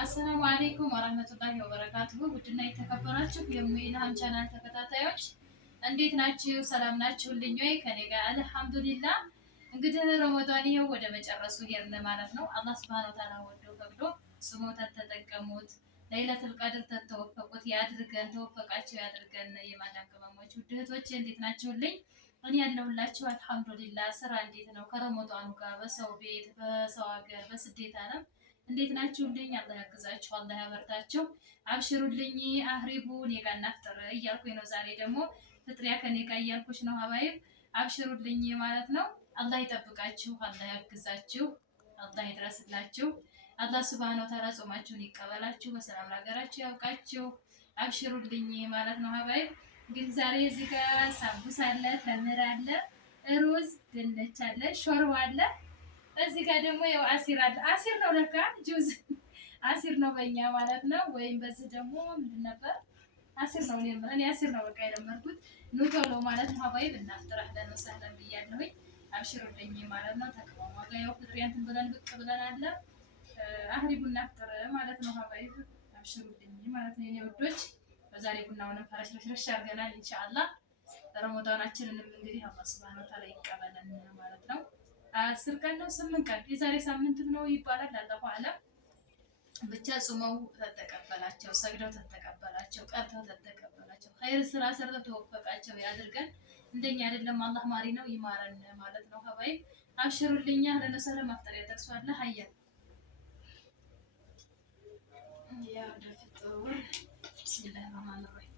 አሰላሙ አለይኩም ወራህመቱላሂ ወበረካቱሁ። ውድና የተከበራችሁ የሙኢልሃም ቻናል ተከታታዮች እንዴት ናችሁ? ሰላም ናችሁልኝ ወይ? ከኔ ጋር አልሐምዱሊላህ። እንግዲህ ረመዳን ይኸው ወደ መጨረሱ ሄድን ማለት ነው። አላህ ሱብሃነሁ ወተዓላ ወዶ ፈቅዶ ስሞ ተተጠቀሙት ለይለቱል ቀድር ተተወፈቁት ያድርገን፣ ተወፈቃችሁ ያድርገን። የማዳም ቅመሞች ውድ እህቶቼ እንዴት ናችሁልኝ? እኔ ያለሁላችሁ አልሐምዱሊላህ። ስራ እንዴት ነው? ከረመዳኑ ጋር በሰው ቤት፣ በሰው ሀገር፣ በስደት ዓለም እንዴት ናችሁልኝ? አላህ ያግዛችሁ፣ አላህ ያበርታችሁ። አብሽሩልኝ አህሪቡ እኔ ጋር እናፍጥር እያልኩኝ ነው። ዛሬ ደግሞ ፍጥሪያ ከኔ ጋር እያልኩሽ ነው። ሀባይብ አብሽሩልኝ ማለት ነው። አላህ ይጠብቃችሁ፣ አላህ ያግዛችሁ፣ አላህ ይድረስላችሁ። አላህ ሱብሃነሁ ወተዓላ ጾማችሁን ይቀበላችሁ፣ በሰላም ለሀገራችሁ ያብቃችሁ። አብሽሩልኝ ማለት ነው። ሀባይብ እንግዲህ ዛሬ እዚህ ጋር ሳምቡሳ አለ፣ ተምር አለ፣ ሩዝ፣ ድንች አለ፣ ሾርባ አለ። እዚህ ጋር ደግሞ ያው አሲር አለ። አሲር ነው ለካ ጁዝ አሲር ነው በእኛ ማለት ነው። ወይም በዚህ ደግሞ ምንድን ነበር? አሲር ነው። እኔ አሲር ነው በቃ የለመድኩት። ኑ ቶሎ ማለት ነው። ሀባይብ እናፍጥር አህለን ወሰህለን ብያለሁኝ። አብሽሩልኝ ማለት ነው። ተቅመሙ ጋር ያው ፍጥሪያንትን ብለን ብቅ ብለን አለ አህሪቡ እናፍጥር ማለት ነው። ሀባይብ አብሽሩልኝ ማለት ነው የኔ ውዶች። በዛሬ ቡናውንም ፈረሽረሽ አድርገናል። ኢንሻአላህ ረመዳናችንንም እንግዲህ አላህ ሱብሃነሁ ወተዓላ ይቀበለን ማለት ነው። 10 ቀን ነው 8 ቀን የዛሬ ሳምንት ነው ይባላል። አላሁ አለም ብቻ ጾመው ተተቀበላቸው፣ ሰግደው ተተቀበላቸው፣ ቀርተው ተተቀበላቸው፣ ኸይር ስራ ሰርተው ተወፈቃቸው ያድርገን። እንደኛ አይደለም አላህ ማሪ ነው፣ ይማረን ማለት ነው። ሀባይ አብሽሩልኛ ለነሰረ ማፍጠሪያ ደርሷል። ሀያ ያ ደፍጦር ቢስሚላህ ረህማን ረሂም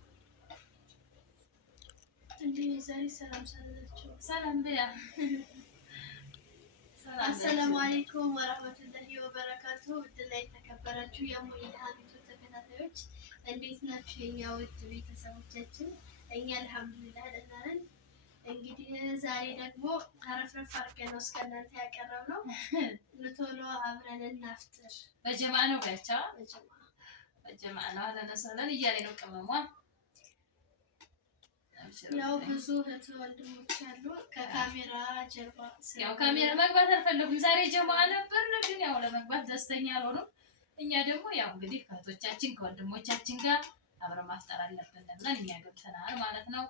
እንዴ ዛሬ ሰላም ሰላላችሁ ሰላም በያ አሰላሙ አለይኩም ወራህመቱላሂ ወበረካቱ። ውድና የተከበራችሁ የሙኢልሃም ተከታታዮች እንዴት ናችሁ? የኛ ውድ ቤተሰቦቻችን እኛ አልሐምዱሊላህ ደህና ነን። እንግዲህ ዛሬ ደግሞ አረፍረፍ አድርገን ነው እስከናንተ ያቀረብነው። ቶሎ አብረን እናፍጥር። በጀማ ነው ጋቻ በጀማ ነው አለነሰለን እያለ ነው ቅመሟ። ያው ብዙ እህት ወንድሞች አሉ ከካሜራ ጀርባ። ያው ካሜራ መግባት አልፈለጉም ዛሬ ጀማ ነበር፣ ግን ያው ለመግባት ደስተኛ አልሆኑም። እኛ ደግሞ ያው እንግዲህ ከእህቶቻችን ከወንድሞቻችን ጋር አብረን ማፍጠር አለብን ብለን እኛ ገብተናል ማለት ነው።